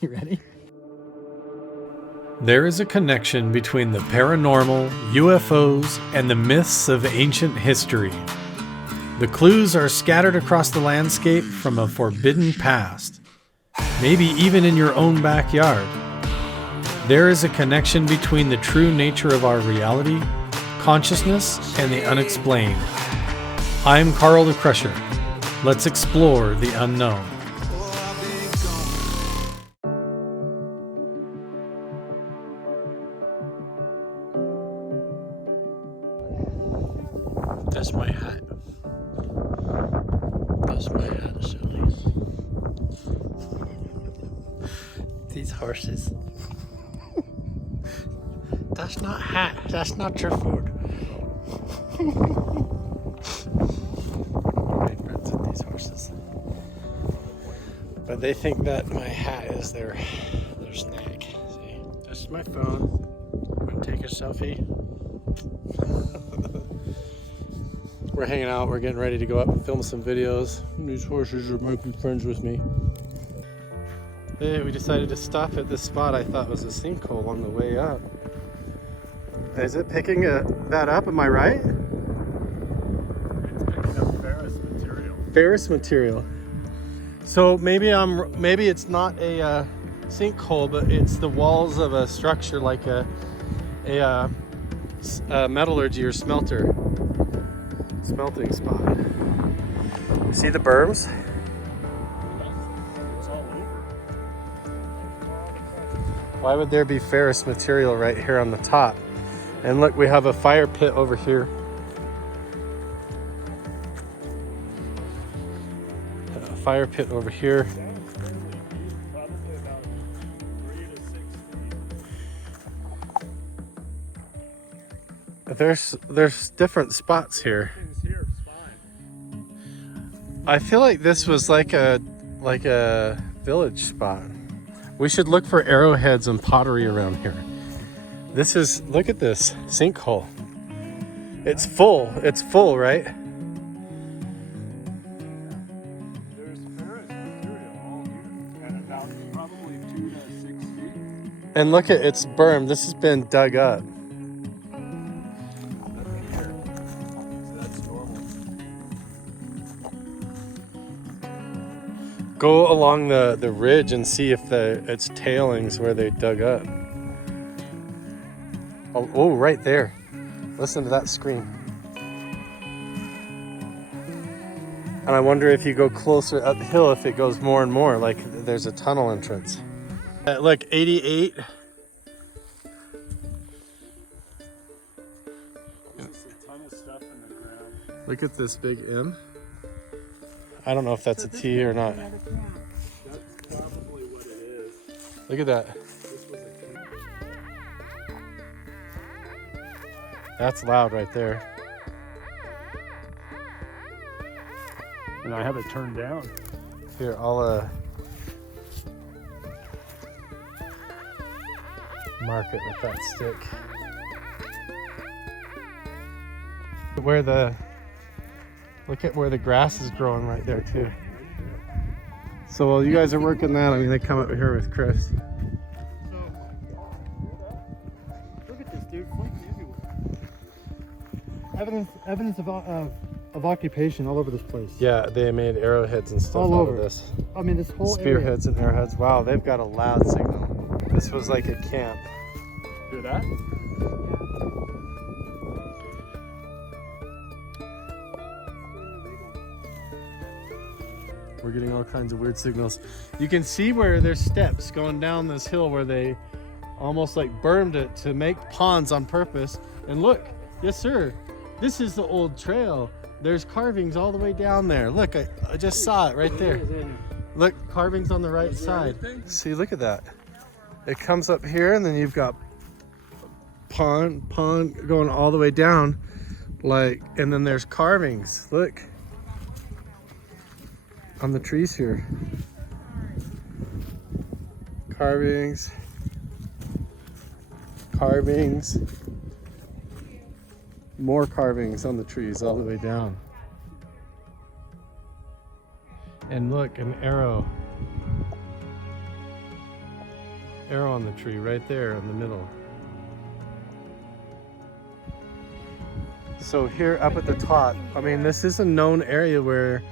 You ready? There is a connection between the paranormal, UFOs, and the myths of ancient history. The clues are scattered across the landscape from a forbidden past, maybe even in your own backyard. There is a connection between the true nature of our reality, consciousness, and the unexplained. I'm Carl the Crusher. Let's explore the unknown. That's my hat. That's my hat, Shelly. These horses. That's not hat. That's not your food. Big friends with these horses. But they think that my hat is their snack. See, that's my phone. Want to take a selfie? We're hanging out, we're getting ready to go up and film some videos. These horses are making friends with me. Hey, we decided to stop at this spot I thought was a sinkhole on the way up. Is it picking that up? Am I right? It's picking up ferrous material. Ferrous material. So maybe it's not a sinkhole, but it's the walls of a structure like a metallurgy or smelting spot. You see the berms? It's all over. Why would there be ferrous material right here on the top? And look, we have a fire pit over here. A fire pit over here. Probably about 3 to 6 feet. There's different spots here. Things here, it's fine. I feel like this was like a village spot. We should look for arrowheads and pottery around here. Look at this sinkhole. It's full, right? There's ferrous material all here, and about probably 2 to 6 feet. And look at its berm. This has been dug up. Look in here. So that's normal. Go along the ridge and see if it's tailings where they dug up. Oh, right there. Listen to that scream. And I wonder if you go closer uphill, if it goes more and more, like there's a tunnel entrance. Look, 88. There's a ton of stuff in the ground. Look at this big M. I don't know if that's a T or not. That's probably what it is. Look at that. This was a key. That's loud right there. And I have it turned down. Here, I'll mark it with that stick. Look at where the grass is growing right there too. So while you guys are working that, I'm gonna come up here with Chris. Look at this, dude. Evidence of occupation all over this place. Yeah, they made arrowheads and stuff All out over. of this. I mean, this whole Spearheads and arrowheads. Wow, they've got a loud signal. This was like a camp. Hear that? We're getting all kinds of weird signals. You can see where there's steps going down this hill where they almost like bermed it to make ponds on purpose. And look, yes sir, this is the old trail. There's carvings all the way down there. Look, I just saw it right there. Look, carvings on the right side. See, look at that. It comes up here and then you've got pond going all the way down. And then there's carvings, look. On the trees here. Carvings. More carvings on the trees all the way down. And look, an arrow. arrow on the tree right there in the middle. So here up at the top, I mean, this is a known area where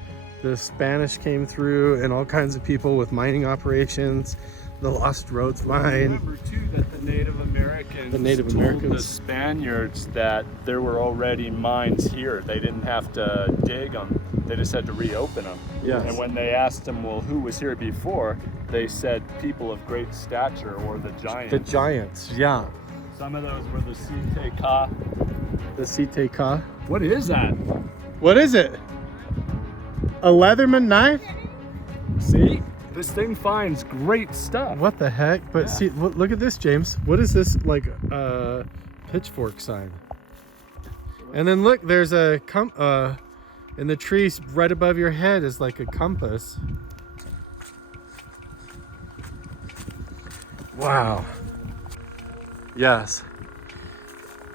the Spanish came through and all kinds of people with mining operations, the Lost Roads mine. Remember too that the Native Americans told the Spaniards that there were already mines here. They didn't have to dig them. They just had to reopen them. Yes. And when they asked them, well, who was here before? They said people of great stature, or the giants. The giants, yeah. Some of those were the Siteka. The Siteka. What is that? What is it? A Leatherman knife? See? This thing finds great stuff. What the heck? But Yeah. see, look at this, James. What is this, like pitchfork sign? And then look, there's a in the trees right above your head is like a compass. Wow. Yes.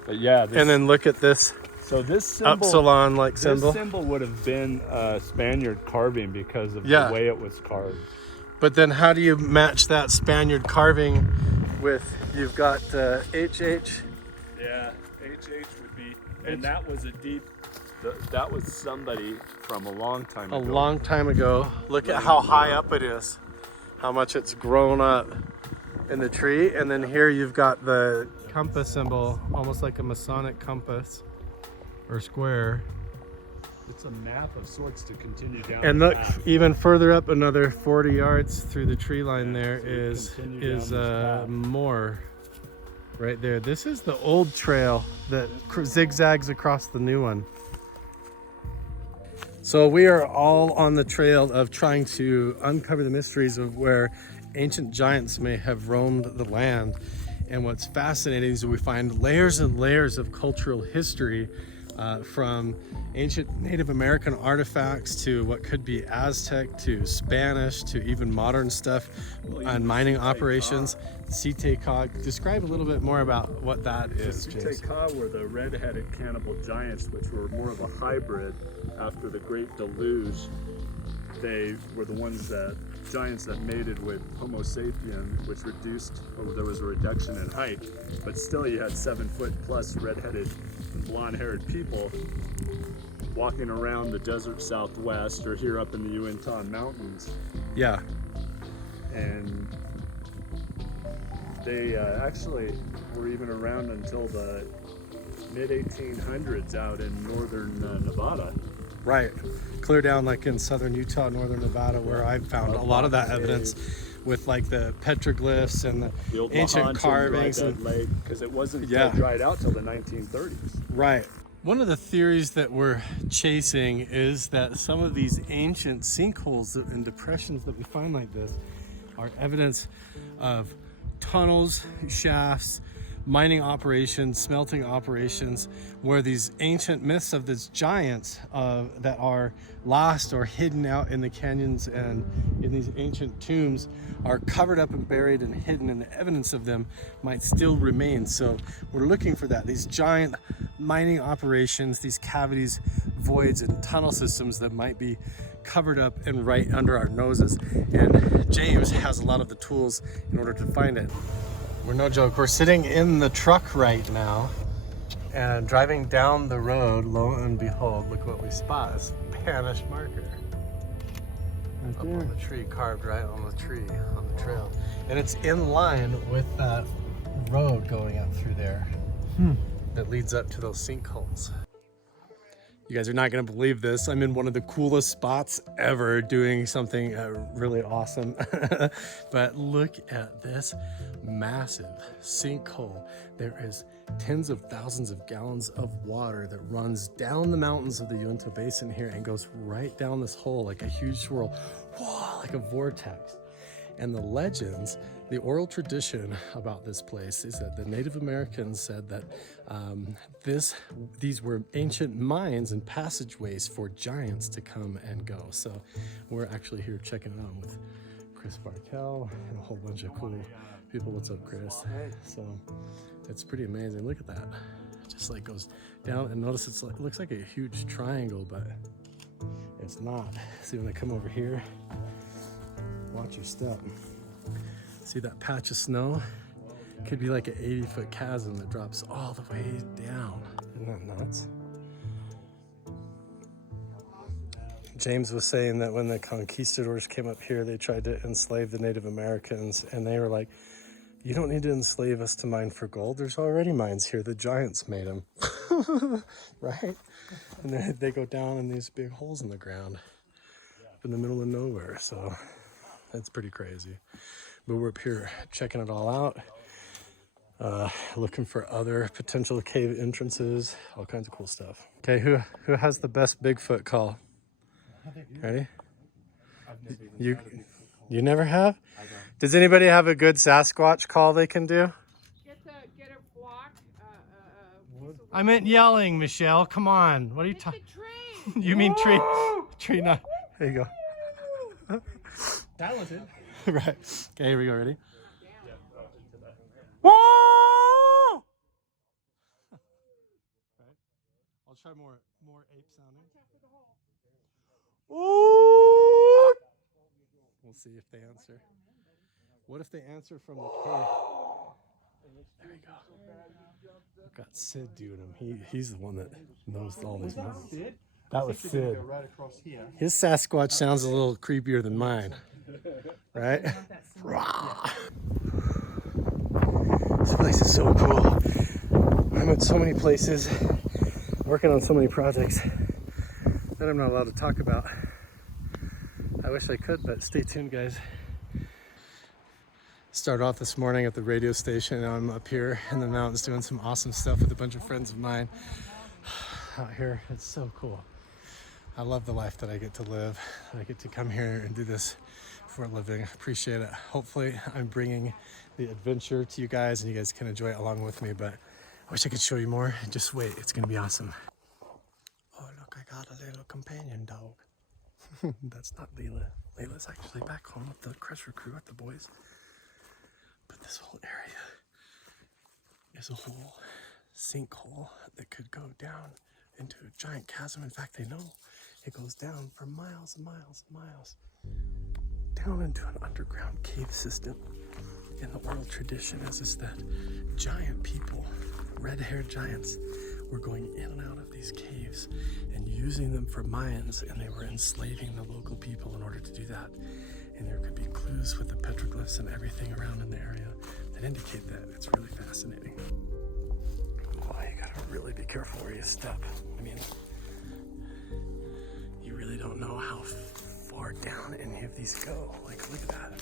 But yeah, And then look at this so this symbol, Upsilon like symbol. This symbol would have been Spaniard carving because of Yeah. the way it was carved. But then how do you match that Spaniard carving with, you've got HH? Yeah, HH would be, and that was that was somebody from a long time A ago. long time ago. Look at how high up it is, how much it's grown up in the tree. And then here you've got the compass symbol, almost like a Masonic compass or square. It's a map of sorts to continue down. And the look, path. even further up, another 40 yards through the tree line there So you is continue down this path. more right there. This is the old trail that zigzags across the new one. So we are all on the trail of trying to uncover the mysteries of where ancient giants may have roamed the land. And what's fascinating is we find layers and layers of cultural history, from ancient Native American artifacts to what could be Aztec to Spanish to even modern stuff on mining operations. Siteka. Describe a little bit more about what that is, James. Siteka were the red-headed cannibal giants, which were more of a hybrid after the Great Deluge. They were the giants that mated with Homo sapien, which there was a reduction in height, but still you had 7-foot plus red-headed and blonde-haired people walking around the desert southwest or here up in the Uinta Mountains. Yeah. And they actually were even around until the mid-1800s out in northern Nevada. Right. Clear down like in southern Utah, northern Nevada, where I've found a lot of that evidence with like the petroglyphs and the old ancient carvings. Because it wasn't Yeah. dried out till the 1930s. Right. One of the theories that we're chasing is that some of these ancient sinkholes and depressions that we find like this are evidence of tunnels, shafts, mining operations, smelting operations, where these ancient myths of these giants that are lost or hidden out in the canyons and in these ancient tombs are covered up and buried and hidden, and the evidence of them might still remain. So we're looking for that, these giant mining operations, these cavities, voids, and tunnel systems that might be covered up and right under our noses. And James has a lot of the tools in order to find it. We're no joke. We're sitting in the truck right now and driving down the road. Lo and behold, look what we spot. A Spanish marker. Right Up there. on the tree, carved right on the tree, on the trail. And it's in line with that road going up through there that leads up to those sinkholes. You guys are not gonna believe this. I'm in one of the coolest spots ever doing something really awesome. But look at this massive sinkhole. There is tens of thousands of gallons of water that runs down the mountains of the Uinta Basin here and goes right down this hole like a huge swirl, whoa, like a vortex. And the legends, the oral tradition about this place is that the Native Americans said that these were ancient mines and passageways for giants to come and go. So we're actually here checking it out with Chris Bartel and a whole bunch of cool people. What's up, Chris? So it's pretty amazing. Look at that. It just like goes down, and notice it's like, it looks like a huge triangle, but it's not. See, when I come over here, watch your step. See that patch of snow? Could be like an 80-foot chasm that drops all the way down. Isn't that nuts? James was saying that when the conquistadors came up here, they tried to enslave the Native Americans, and they were like, you don't need to enslave us to mine for gold. There's already mines here. The giants made them. Right? And they go down in these big holes in the ground in the middle of nowhere. So that's pretty crazy. But we're up here checking it all out. Looking for other potential cave entrances, all kinds of cool stuff. Okay, who has the best Bigfoot call? Ready? You never have? Does anybody have a good Sasquatch call they can do? Get a block. I meant yelling, Michelle. Come on. What are you talking? You mean tree? Tree not. There you go. Talented. Right. Okay, here we go. Ready? Whoa! Right. I'll try more ape sounding. Ooh! We'll see if they answer. What if they answer from the cave? There we go. I've got Sid doing him. He's the one that knows all these mountains. That was Sid. Right across here. His Sasquatch sounds a little creepier than mine. Right? This place is so cool. I'm at so many places, working on so many projects that I'm not allowed to talk about. I wish I could, but stay tuned, guys. Started off this morning at the radio station, and I'm up here in the mountains doing some awesome stuff with a bunch of friends of mine out here. It's so cool. I love the life that I get to live. I get to come here and do this for a living. Appreciate it. Hopefully I'm bringing the adventure to you guys and you guys can enjoy it along with me, but I wish I could show you more. Just wait, it's gonna be awesome. Oh look, I got a little companion dog. That's not Leela. Leela's actually back home with the Crusher crew at the boys. But this whole area is a whole sinkhole that could go down into a giant chasm. In fact, they know it goes down for miles and miles and miles down into an underground cave system. In the oral tradition is that giant people, red-haired giants, were going in and out of these caves and using them for mines, and they were enslaving the local people in order to do that. And there could be clues with the petroglyphs and everything around in the area that indicate that. It's really fascinating. Oh, you gotta really be careful where you step. I mean, you really don't know how far down any of these go. Like, look at that.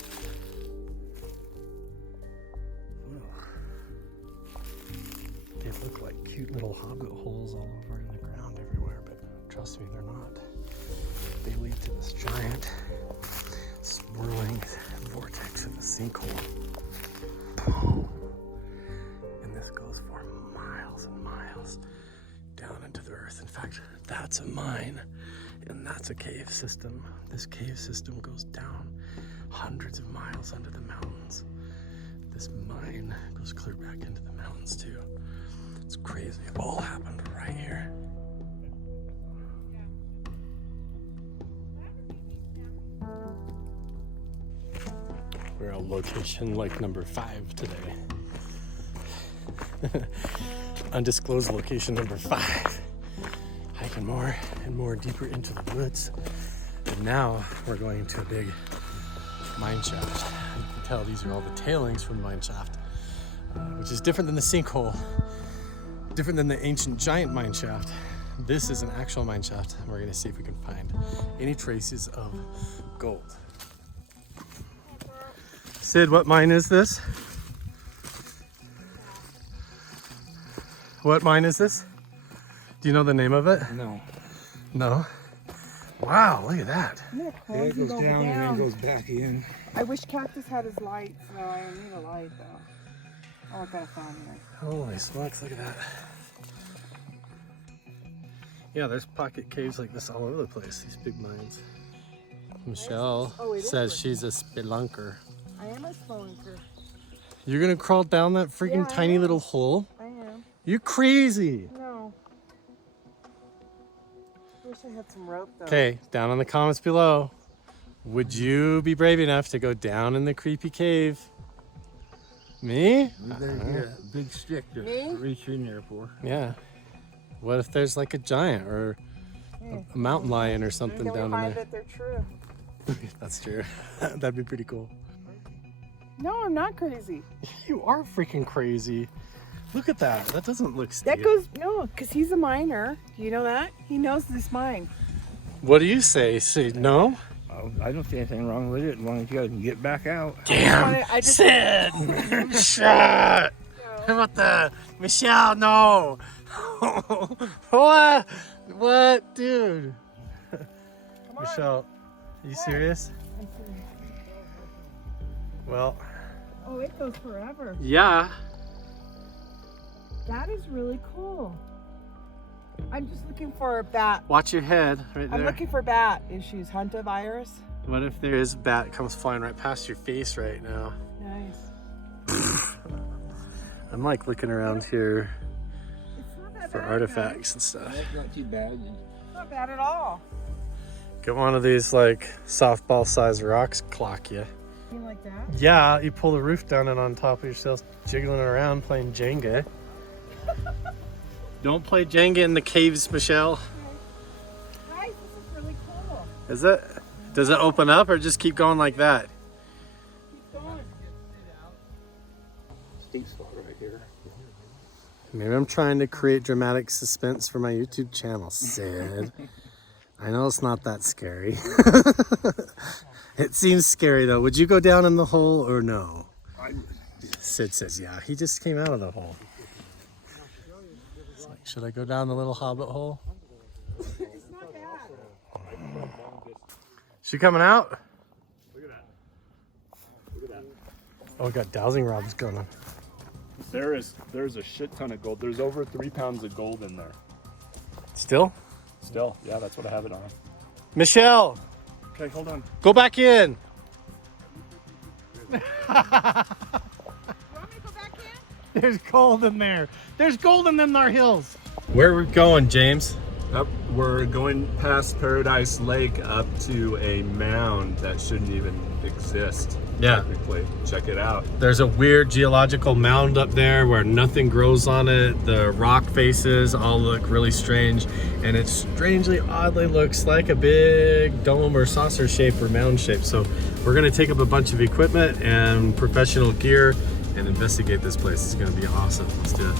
Ooh. They look like cute little hobbit holes all over in the ground everywhere, but trust me, they're not. They lead to this giant swirling vortex of a sinkhole. Boom. And this goes for miles and miles down into the earth. In fact, that's a mine and that's a cave system. This cave system goes down hundreds of miles under the mountains. This mine goes clear back into the mountains too. It's crazy. It all happened right here. We're on location like number 5 today. Undisclosed location number 5. Hiking more and more deeper into the woods. And now we're going to a big mine shaft. You can tell these are all the tailings from the mine shaft, which is different than the sinkhole, different than the ancient giant mine shaft. This is an actual mine shaft. And we're gonna see if we can find any traces of gold. Sid, what mine is this? What mine is this? Do you know the name of it? No. No? Wow, look at that. Look, Yeah, it goes down and then goes back in. I wish Cactus had his light. No, I don't need a light though. Oh, I gotta find it. Holy smokes, look at that. Yeah, there's pocket caves like this all over the place, these big mines. Michelle says she's a spelunker. I am a spelunker. You're gonna crawl down that freaking Yeah, I tiny am. little hole? I am. You crazy. No. Wish I had some rope though. Okay, down in the comments below. Would you be brave enough to go down in the creepy cave Me? We better get a big stick to Me? reach in there for. Yeah. What if there's like a giant or a mountain lion or something Can we down in find there? that they're true? That's true. That'd be pretty cool. No, I'm not crazy. You are freaking crazy. Look at that. That doesn't look steep. That goes, no, because he's a miner. You know that? He knows this mine. What do you say? Say no? Oh, I don't see anything wrong with it as long as you guys can get back out. Damn. I just- Sid! Shut! How about the Michelle? No! What? What? Dude. Michelle, are you serious? Well, Oh, it goes forever. yeah. That is really cool. I'm just looking for bat. Watch your head right I'm there. looking for bat issues. Hantavirus. What if there is a bat comes flying right past your face right now? Nice. I'm like looking around here It's not that for bad, artifacts and stuff. That's not too bad. guys. Not bad at all. Get one of these like softball sized rocks, clock you. You like that? Yeah, you pull the roof down and on top of yourself, jiggling around playing Jenga. Don't play Jenga in the caves, Michelle. Guys, this is really cool. Is it? Does it open up or just keep going like that? Keep going. Steep spot right here. Maybe I'm trying to create dramatic suspense for my YouTube channel, Sid. I know it's not that scary. It seems scary though. Would you go down in the hole or no? Sid says yeah. He just came out of the hole. It's like, should I go down the little hobbit hole? It's not bad. She coming out? Look at that. Look at that. Oh, we got dowsing rods going on. There's a shit ton of gold. There's over 3 pounds of gold in there. Still? Still, yeah, that's what I have it on. Michelle, Okay, hold on. go back in. You want me to go back in? There's gold in there. There's gold in them there hills. Where are we going, James? Up, we're going past Paradise Lake up to a mound that shouldn't even exist. Yeah. Technically. Check it out. There's a weird geological mound up there where nothing grows on it. The rock faces all look really strange, and it strangely, oddly looks like a big dome or saucer shape or mound shape. So we're gonna take up a bunch of equipment and professional gear and investigate this place. It's gonna be awesome. Let's do it.